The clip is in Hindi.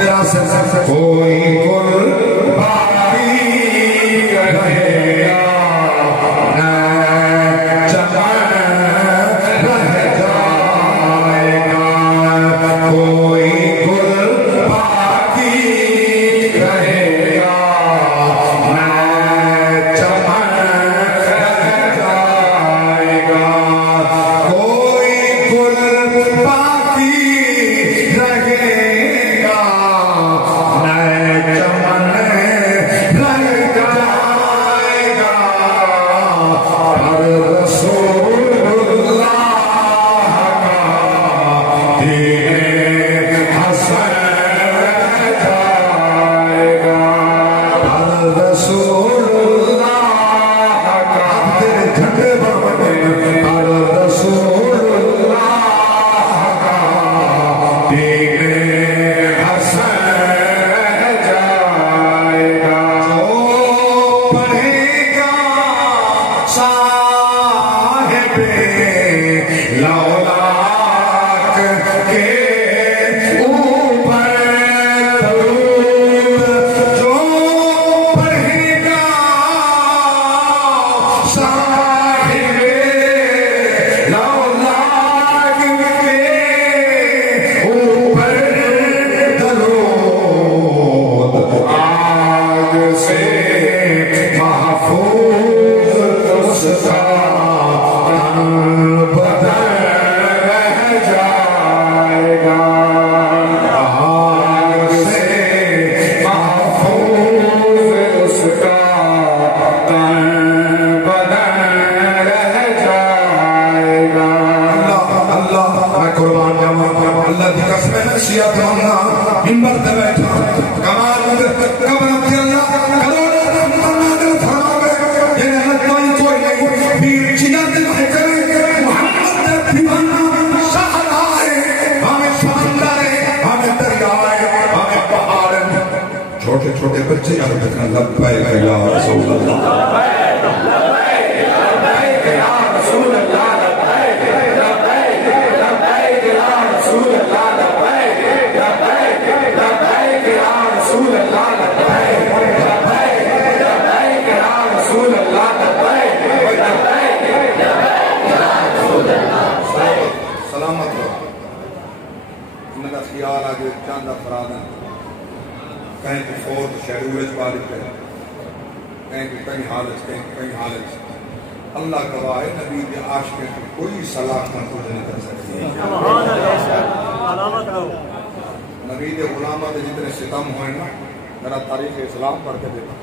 तेरा से कोई कुल बाकी रहेगा छोटे छोटे बच्चे याद रखना लब्बैक या रसूल अल्लाह सलामत रहो इनका ख्याल आगे चांदा फराद कहीं की फोर्थ शेड्यूल बारिश है कहीं की कई हालत कहीं हालत अल्लाह गवाह है नबी के आशिक की कोई सलाह महफूज नहीं कर सकती नबी के गुलामा के जितने सितम हुए ना मेरा तारीख इस्लाम पढ़ के देखा।